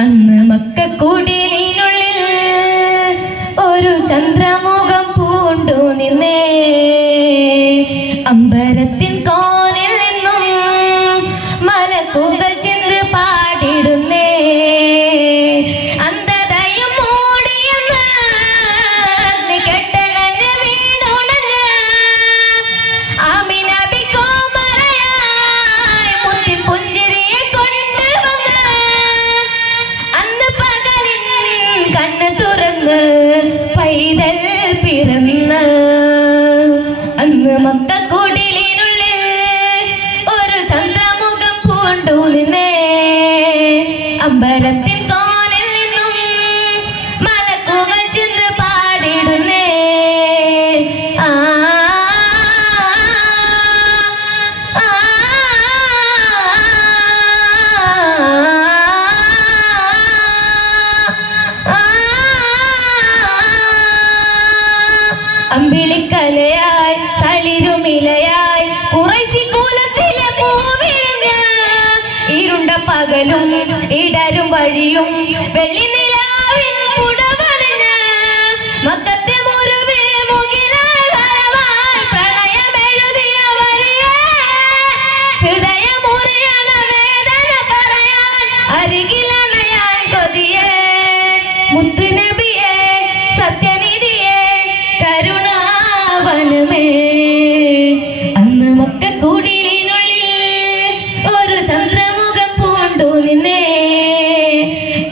അന്ന് മക്കക്കുടിലിനുള്ളിൽ ഒരു ചന്ദ്രമുഖം പൂണ്ടു നിന്നേ. അമ്പരത്തിൻ കോണിൽ നിന്നും മലക്കുകൾ ചെന്ന് പാടിടുന്നേ. അന്ധതയും മൂടിയെന്ന് കെട്ടണഞ്ഞ് വീണുണഞ്ഞ് ആമിന ബിക്കോ മറയായി മുത്തി പുഞ്ചിരിയെ കൊണ്ടുവന്ന് അന്ന് പകലിൻ കണ്ണ് തുറന്ന് പൈതൽ പിറന്ന്. അന്ന് മക്കക്കുടിലിനുള്ളിൽ ഒരു ചന്ദ്രമുഖം പൂണ്ടു നിന്നേ. അമ്പരത്തിൻ കോണിൽ നിന്നും മലക്കുകൾ ചെന്ന് പാടിടുന്നേ. ആ അമ്പിളിക്കലയായി തളിരുമിലയായി കുറേശി കൂലത്തിലെ പൂവിരിഞ്ഞ് ഇരുണ്ട പകലും ഇടരും വഴിയും വെള്ളി നിലാവിൻ പുടവണിഞ്ഞ് മക്കത്തെ മുറിവ് മുകിലായി വരവായി പ്രണയമെഴുതിയ വരിയേ. ഹൃദയമുറിയണ വേദന പറയാൻ അരികിലണയാൻ കൊതിയേ. മുത്തുനബിയേ സത്യനിധിയേ കരുണാവനമേ. അന്ന് മക്കക്കുടിലിനുള്ളിൽ ഒരു ചന്ദ്രമുഖം പൂണ്ടു നിന്നേ.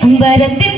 അമ്പരത്തിൽ